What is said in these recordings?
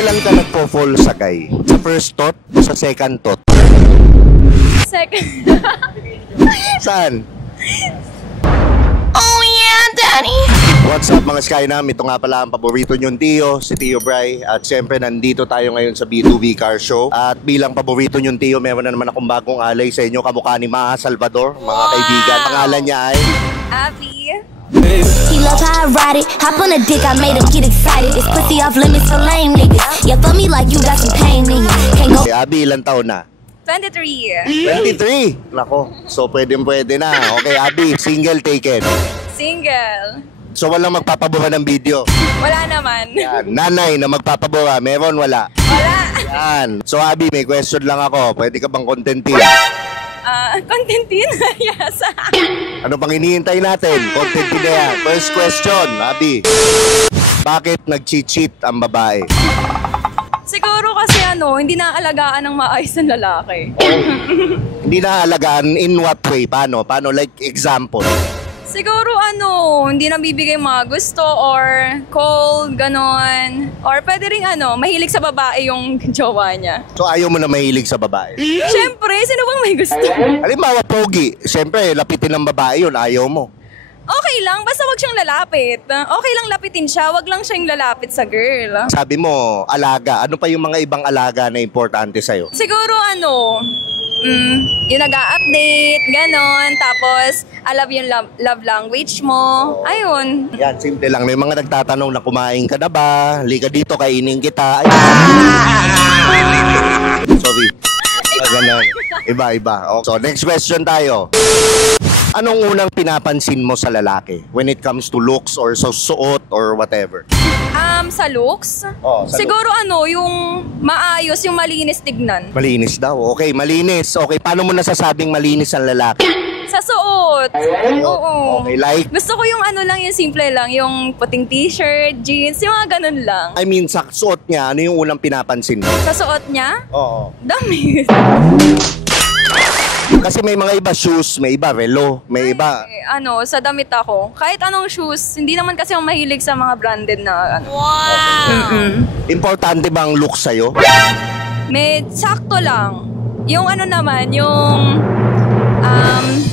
Kailan ka nagpo-fall sa guy? Sa first thought o sa second thought? Second. Saan? Oh yeah, daddy. What's up mga Skynam? Ito nga pala ang paborito nyong Tio, si Tio Bry. At syempre nandito tayo ngayon sa B2B Car Show. At bilang paborito nyong Tio, meron na naman akong bagong alay sa inyo. Kamukha ni Maha Salvador, mga kaibigan. Pangalan niya ay Abby. He love how I ride it. Hop on a dick, I made him get excited. It's pussy off limits for lame niggas. You fuck me like you got some pain in you. Can't go. Si Abby, ilang taon na? 23. 23! Nako, so pwede na. Okay, Abby, single taken. Single. So walang magpapabura ng video. Wala naman. Yan. Nanay na magpapabura, meron wala? Wala. Yan. So Abby, may question lang ako. Pwede ka bang contentin? Contentin. Yes. Ano pang hinihintay natin? Contentin na yan. First question, Abby. Bakit nag-cheat ang babae? Siguro kasi hindi naaalagaan ng maayos ng lalaki. Hindi naalagaan in what way? Paano? Like example? Siguro hindi nabibigay mga gusto or cold, ganon. Or pwede rin mahilig sa babae yung jowa niya. So ayaw mo na mahilig sa babae? Siyempre, sino bang may gusto? Halimbawa, pogi. Siyempre, lapitin ng babae yun. Ayaw mo. Okay lang, basta wag siyang lalapit. Okay lang lapitin siya, wag lang siyang lalapit sa girl. Sabi mo, alaga. Ano pa yung mga ibang alaga na importante sa'yo? Siguro yung nag-a-update, ganon. Tapos, alam yung love language mo. Ayun. Yan, simple lang. May mga nagtatanong na kumain ka na ba? Liga dito, kainin kita. Ay, sorry. Ganon. Iba. Okay. So, next question tayo. Anong unang pinapansin mo sa lalaki when it comes to looks or sa suot or whatever? Sa looks? Sa siguro yung maayos, yung malinis tignan. Malinis daw. Okay, malinis. Okay, paano mo nasasabing malinis ang lalaki? Sa suot. Oo. Okay, like? Gusto ko yung yung simple lang, yung puting t-shirt, jeans, yung mga ganun lang. I mean, sa suot niya, ano yung unang pinapansin mo? Sa suot niya? Oo. Damit. Kasi may mga iba shoes, may iba relo, may iba... Sa damit ako. Kahit anong shoes, hindi naman kasi ako mahilig sa mga branded na Wow. Importante bang look sa'yo? May sakto lang. Yung naman, yung...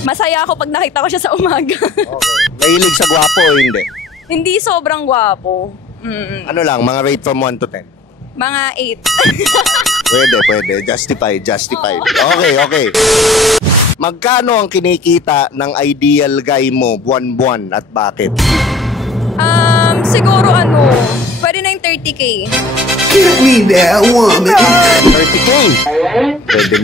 masaya ako pag nakita ko siya sa umaga. Okay. Mahilig sa gwapo o hindi? Hindi sobrang gwapo. Ano lang, mga rate from 1 to 10? Mga 8. Pwede. Justified. Okay. Magkano ang kinikita ng ideal guy mo buwan-buwan at bakit? Siguro pwede na yung 30K. Give me that woman. 30K?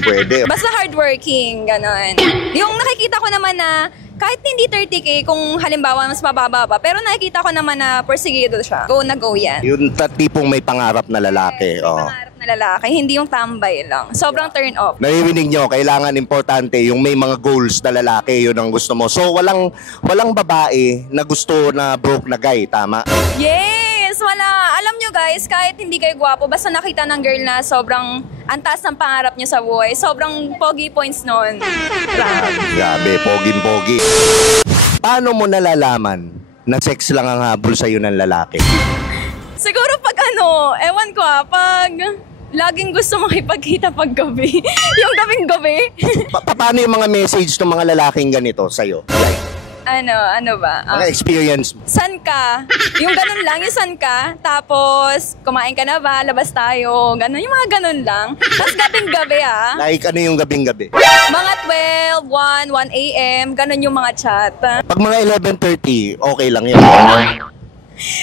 Pwede. Basta hardworking, ganon. Yung nakikita ko naman na kahit hindi 30K, kung halimbawa mas mababa pa, pero nakikita ko naman na perseguido siya. Go na go yan. Yung tipong may pangarap na lalaki. May pangarap na lalaki, hindi yung tambay lang. Sobrang turn off. Naririnig nyo, kailangan importante yung may mga goals na lalaki, yun ang gusto mo. So, walang babae na gusto na broke na guy, tama? Yes! Wala. Alam nyo guys, kahit hindi kayo gwapo, basta nakita ng girl na sobrang antas ng pangarap nyo sa buhay, sobrang pogi points nun. Grabe, poging-pogi. Paano mo nalalaman na sex lang ang habol sa'yo ng lalaki? Siguro pag ewan ko pag laging gusto makipagkita pag gabi. Yung gabing-gabi. Paano yung mga message ng mga lalaking ganito sa'yo? Like, ano ba? mga experience mo? San ka? Yung ganun lang, yung san ka. Tapos, kumain ka na ba? Labas tayo. Ganun, yung mga ganun lang. Tapos gabing-gabi Like ano yung gabing-gabi? Mga 12, 1 a.m. Ganun yung mga chat. Pag mga 11:30, okay lang yun.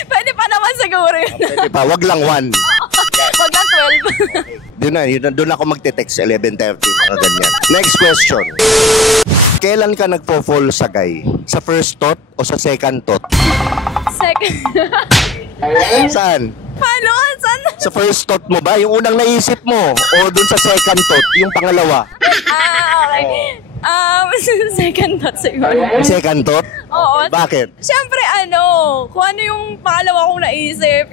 Pwede pa naman siguro yun. Pwede pa, wag lang 1. Wag lang 12. Doon ako magte-text 11:30, mga ganyan. Next question. Kailan ka nagpo-fall sa guy? Sa first thought o sa second thought? Second. Saan? Paano? Saan? Sa first thought mo ba? Yung unang naisip mo? O dun sa second thought? Yung pangalawa? Okay. Second thought siguro. Second thought? Oo. Bakit? Siyempre kung ano yung pangalawa kong naisip.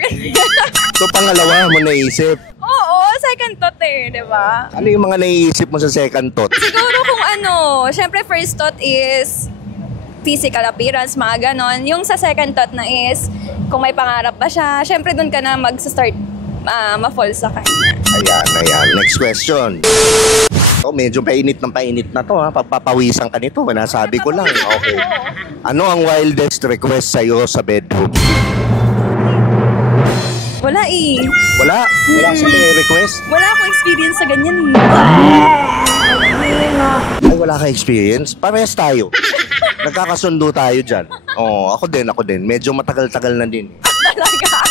So pangalawa mo naisip? Oo, second thought di ba? Ano yung mga naiisip mo sa second thought? Siguro kung siyempre first thought is physical appearance, mga ganon. Yung sa second thought na is, kung may pangarap ba siya, siyempre dun ka na mag-start ma-fall sa kanya. Ayan. Next question. Oh, medyo painit na to ha. Pagpapawisan ka nito. Nasabi ko lang. Okay. Ano ang wildest request sa'yo sa bedroom? Wala eh. Wala sa may request? Wala akong experience sa ganyan eh. Ay, wala ka experience? Parehas tayo. Nagkakasundo tayo dyan. Oo, ako din. Medyo matagal-tagal na din. Talaga.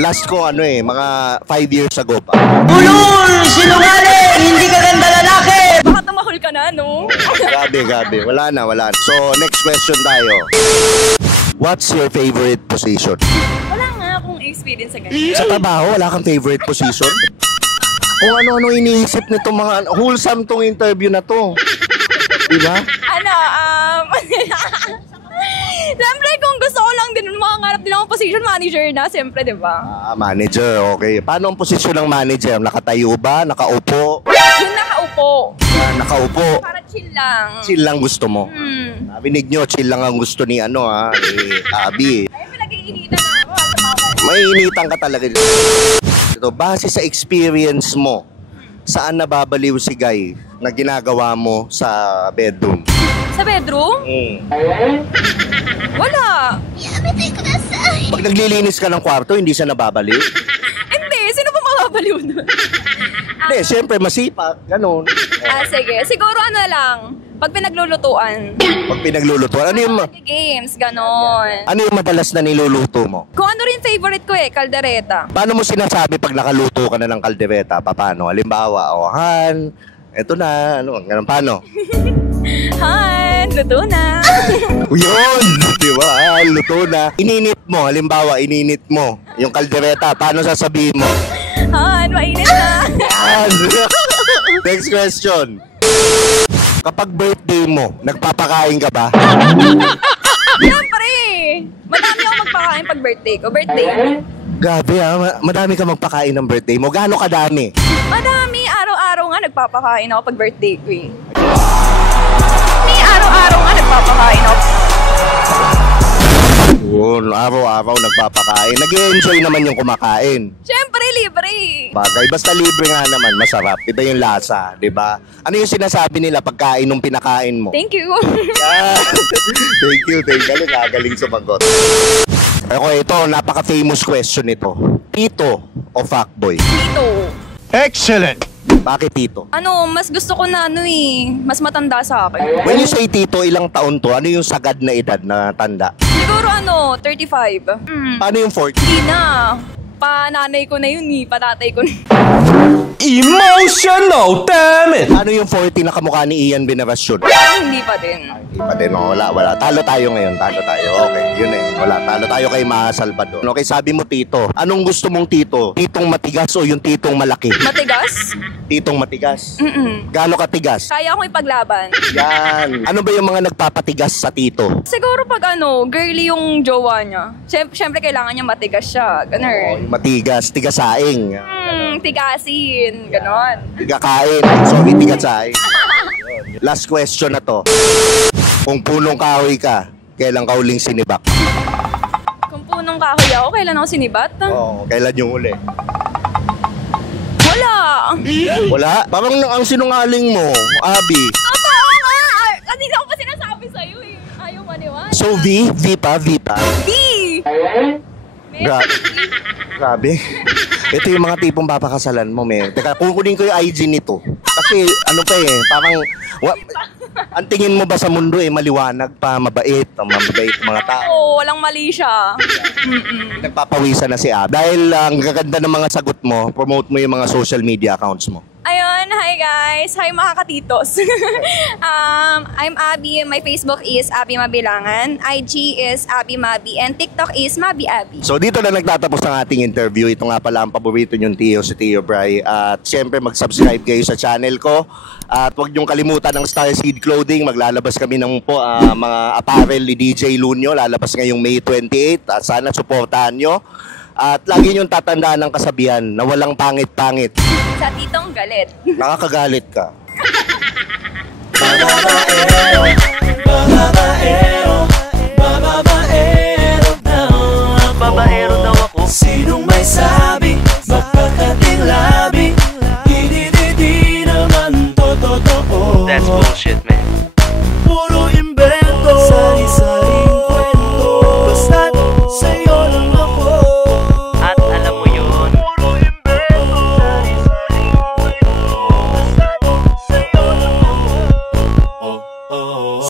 Last ko mga 5 years ago pa. Ulul! Sinungaling! Hindi ka ganda lalaki! Baka tumahol ka na, no? Grabe. Wala na. So, next question tayo. What's your favorite position? Wala nga akong experience sa ganyan. Sa trabaho, wala kang favorite position? Kung ano-ano iniisip nitong mga wholesome tong interview na to. Diba? Siyempre, kung gusto ko lang din, makangarap din akong position manager na, siyempre, di ba? Manager, okay. Paano ang posisyon ng manager? Nakatayo ba? Nakaupo? Yung nakaupo. Nakaupo. Para chill lang. Chill lang gusto mo. Binig nyo, chill lang ang gusto ni ni Abby. Ay, pinag-iinitan na ako. May initan ka talaga. Ito, base sa experience mo, saan nababaliw si Guy na ginagawa mo sa bedroom? Sa bedroom? Wala. Pag naglilinis ka ng kwarto, hindi siya nababaliw? Hindi. Sino pa makabaliw nun? Hindi, syempre masipag, ganun. Sige. Siguro lang. Pag pinaglulutuan. Pag pinaglulutuan, Games, ganon. ano yung madalas na niluluto mo? Kung ano rin favorite ko kaldereta. Paano mo sinasabi pag nakaluto ka na ng kaldereta? Paano? Halimbawa, Han, eto na, ganun, paano? Han, luto na. Yun! Di ba? Luto na. Ininit mo, halimbawa, ininit mo yung kaldereta. Paano sasabihin mo? Han, mainit na. Han! Next question. Kapag birthday mo, nagpapakain ka ba? Siyempre. Madami ako magpakain pag birthday ko. Grabe madami ka magpakain ng birthday mo. Gaano kadami? Madami. Araw-araw nga nagpapakain ako pag birthday ko eh. Araw-araw nga nagpapakain ako. Yun, araw-araw nagpapakain. Nag-enjoy naman yung kumakain. Siyempre, libre. Bagay, basta libre nga naman, masarap. Iba yung lasa, di ba? Ano yung sinasabi nila pagkain nung pinakain mo? Thank you. Yeah. Thank you. Galing sumagot. Okay, ito, napaka-famous question ito. Tito o fuckboy? Tito. Excellent! Bakit tito? Mas gusto ko na mas matanda sa akin. When you say tito, ilang taon to? Ano yung sagad na edad na tanda? Siguro 35. Paano yung 40? Hindi na. Pananay ko na yun patatay ko na. Emotional, damn it! Ano yung 40 na kamukha ni Ian Veneracion? Hindi pa din. Hindi pa din, wala. Talo tayo ngayon, Okay, yun wala. Talo tayo kay Maha Salvador. Okay, sabi mo tito. Anong gusto mong tito? Titong matigas o yung titong malaki? Matigas? Titong matigas? Gaano katigas? Kaya akong ipaglaban. Yan. Ano ba yung mga nagpapatigas sa tito? Siguro pag girly yung jowa niya. Siyempre kailangan niya matigas siya. Ganun. Matigas, tigasaing. Tigasin. Ganon. Tigakain. Sorry, tigasaing. Last question na to. Kung punong kahoy ka, kailan ka huling sinibak? Kung punong kahoy ako, kailan ako sinibat? Kailan yung huli? Wala. Wala? Parang ang sinungaling mo, Abby. Totoo nga. Kanina ko pa sinasabi sa'yo Ayaw maniwala. So V pa? D. Grabe. Ito yung mga tipong papakasalan mo, Teka, kukunin ko yung IG nito. Kasi parang ang tingin mo ba sa mundo maliwanag pa, mabait mga tao. Oo, walang mali siya. Nagpapawisan na si Abby. Dahil ang gaganda ng mga sagot mo, promote mo yung mga social media accounts mo. Ayun, hi guys. Hi mga katitos. I'm Abby. My Facebook is Abby Mabilangan. IG is Abby Mabi. And TikTok is Mabi Abby. So dito na nagtatapos ang ating interview. Ito nga pala ang paborito niyong Tio, si Tio Bry. At syempre mag-subscribe kayo sa channel ko. At huwag niyong kalimutan ng Starseed Clothing. Maglalabas kami ng mga apparel ni DJ Lunyo. Lalabas ngayong May 28. At sana supportahan niyo. At lagi niyong tatandaan ng kasabihan na walang pangit-pangit. Sa titong galit. Nakakagalit ka. Babaero daw ako. Sinong may sabi Mapakating labi, di naman totoo. That's bullshit, man.